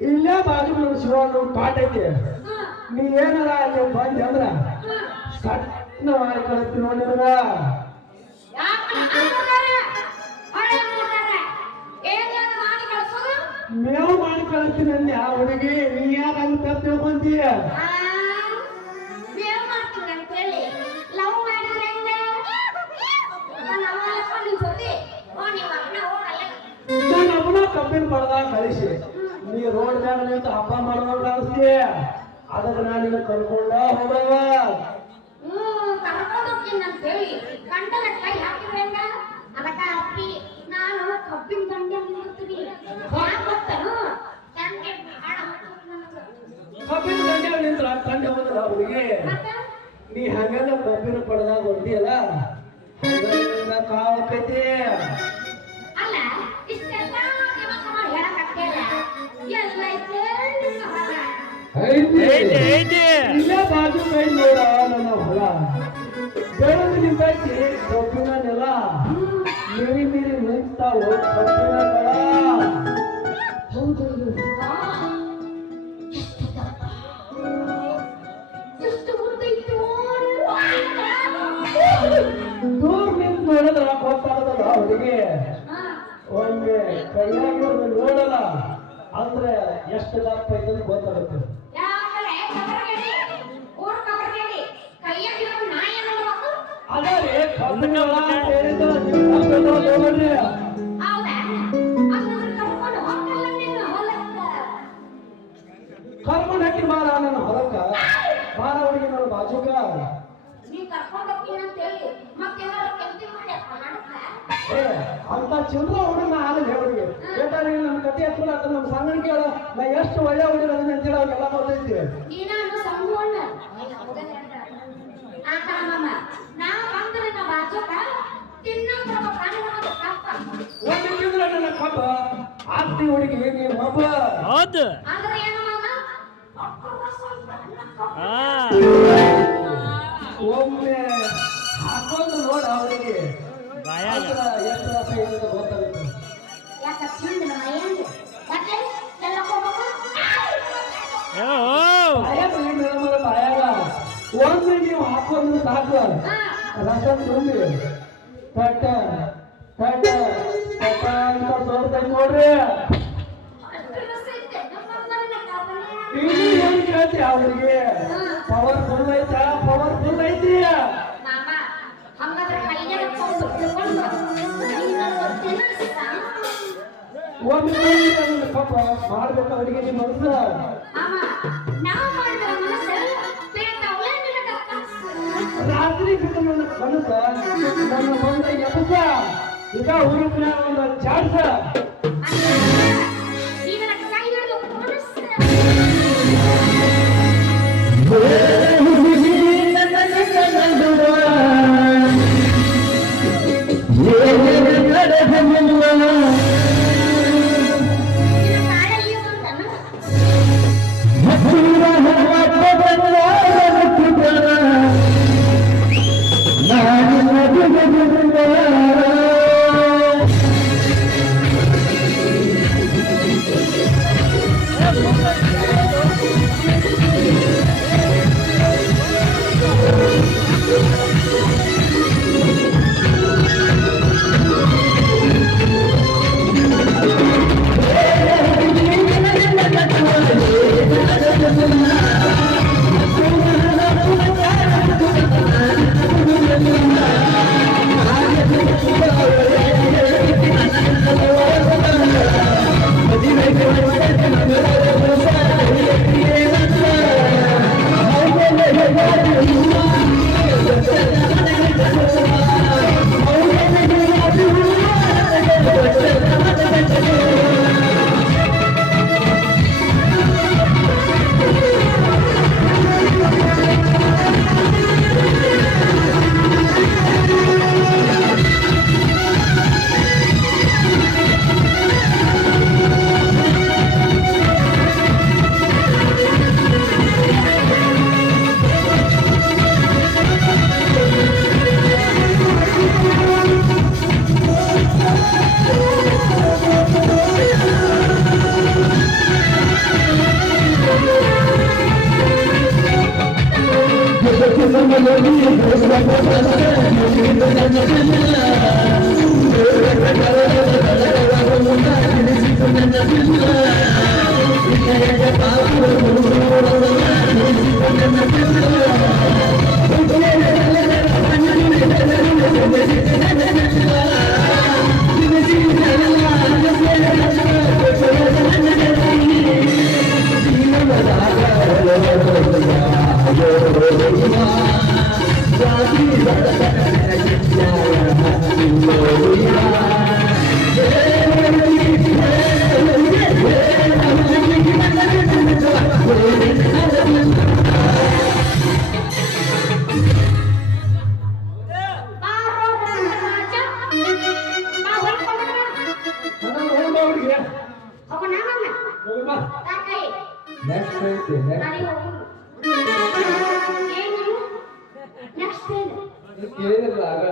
ಇಲ್ಲೇ ಬಾಜು ಶಿವ ಪಾಠ ಐತಿ ನೀ ಏನಾರ ಅಲ್ಲಿ ಬಂದಿ ಅಂದ್ರ ಸಣ್ಣ ಮಾಡಿ ಕಳಿಸ್ತಿ ನೋಡಿದ್ರ ಮೇವು ಮಾಡಿ ಕಳಿಸ್ತೀನಿ ಅಂದೆ ಆ ಹುಡುಗಿ ನೀ ಯಾಕೆ ಅಲ್ಲಿ ತಪ್ಪು ತಿಳ್ಕೊಂತೀಯ ನಮ್ಮನ್ನ ಕಬ್ಬಿನ ಪಡೆದಾಗ ಕಳಿಸಿ ನೀ ರೋಡ್ ಮ್ಯಾಗ ನಿಂತು ಹಬ್ಬ ಮಾಡೋದು ಕಾಣಿಸ್ತಿ ಅದಕ್ಕೆ ನಾನು ನಿನ್ನ ಕರ್ಕೊಂಡ ಹೋಗವ ಕಬ್ಬಿನ ದಂಡೆ ನಿಂತ್ರ ತಂದೆ ಹೋದ್ರ ಹುಡುಗಿ ನೀ ಹಂಗೆಲ್ಲ ಕಬ್ಬಿನ ಪಡೆದಾಗ ಹೊಡ್ದಿಯಲ್ಲ ಕಾವಕೈತಿ ಇಲ್ಲೇ ಬಾಜು ಕೈ ನೋಡ ನನ್ನ ಹೊಲ ಬೆಳೆದು ನಿಂತೈತಿ ಕಬ್ಬಿನ ನೆಲ ಮೀರಿ ಮೀರಿ ನಿಂತಾವು ಕಬ್ಬಿನ ಹೊಲ ದೂರ ನಿಂತು ನೋಡಿದ್ರ ಗೊತ್ತಾಗದಲ್ಲ ಅವರಿಗೆ ಒಮ್ಮೆ ಕೈಯಾಗಿರೋದು ನೋಡಲ್ಲ ಅಂದ್ರೆ ಎಷ್ಟು ದಪ್ಪ ಐತೆ ಗೊತ್ತಾಗುತ್ತೆ ಅದೇ ಕರ್ಕೊಂಡು ಹಾಕಿ ಮಾರ ನನ್ನ ಹೊಲಕ್ಕ ಮಾರ ಹುಡುಗಿ ನನ್ನ ಬಾಜುಕ ಅಂತ ಚಿಲ್ರ ಹುಡುಗ ಆಗಲ್ಲ ಹುಡುಗಿ ಬೇಕಾದ್ರೆ ನಮ್ಮ ಕತೆ ಹತ್ರ ನಮ್ಮ ಸಂಗಣ ಕೇಳ ನಾ ಎಷ್ಟು ಒಳ್ಳೆ ಹುಡುಗ ಅದನ್ನ ಅಂತೇಳಿ ಅವ್ರಿಗೆಲ್ಲ ಗೊತ್ತೈತಿ ತಿನ್ನ ಆಸ್ತಿ ಹುಡುಗಿ ನಿಮ್ಮ ಒಬ್ಬ ಹೌದು ಅಂದ್ರೆ ಏನು ಮಾಮ ಹಾ ಒಮ್ಮೆ ಹಾಕೊಂಡು ನೋಡ ಅವರಿಗೆ ಬಾಯಾಗ ಎಷ್ಟು ರಸ ಇದೆ ಅಂತ ಗೊತ್ತಾಗುತ್ತೆ. ಯಾಕ ತಿಂದು ಮೈಯಲ್ಲಿ ಯಾಕೆ ಎಲ್ಲ ಹೋಗ್ಬೇಕು ಓ ಬಾಯಾಗ ಮೇಡಮರ ಬಾಯಾಗ ಒಮ್ಮೆ ನೀವು ಹಾಕೊಂಡು ಸಾಕು ರಸ ತುಂಬಿ ತಟ್ಟ ತಟ್ಟ ತಟ್ಟ ಅಂತ ಸೋರ್ತೈತೆ ನೋಡ್ರಿ. ಅಷ್ಟು ರಸ ಐತೆ ನಮ್ಮ ಮನೆಯ ಕಾಪನೆ ಇಲ್ಲಿ ಏನ್ ಕೇಳ್ತಿ ಅವ್ರಿಗೆ ಪವರ್ಫುಲ್ ಐತಾ ಪವರ್ಫುಲ್ ಐತಿ ಮಾಮ ಹಂಗಾದ್ರೆ ಕೈಗೆ ಕೊಂಡು ತಿಳ್ಕೊಂಡು ಒಮ್ಮೆ ಪಾಪ ಮಾಡ್ಬೇಕು ಅವರಿಗೆ ನಿಮ್ಮ ಮನಸ್ಸು ಮಾಮ ನಾವು ಮಾಡಿದ ಮನಸ್ಸು ಬೇಡ ಒಳ್ಳೆ ರಾತ್ರಿ ಬಿಟ್ಟು ನನ್ನ ಮನಸ್ಸು ನನ್ನ ಬಂದ ಎಪ್ಪಸ ಇದ ಹುಡುಗನ ಒಂದು ಚಾನ್ಸ ಈಗ ನನ್ನ ಕೈ ಹಿಡಿದು ಮನಸ್ಸು ನೆಕ್ಸ್ಟ್ ಐತಿ ನೆಕ್ಸ್ಟ್ ಕೇಳಿರಲ್ಲ ಆಗ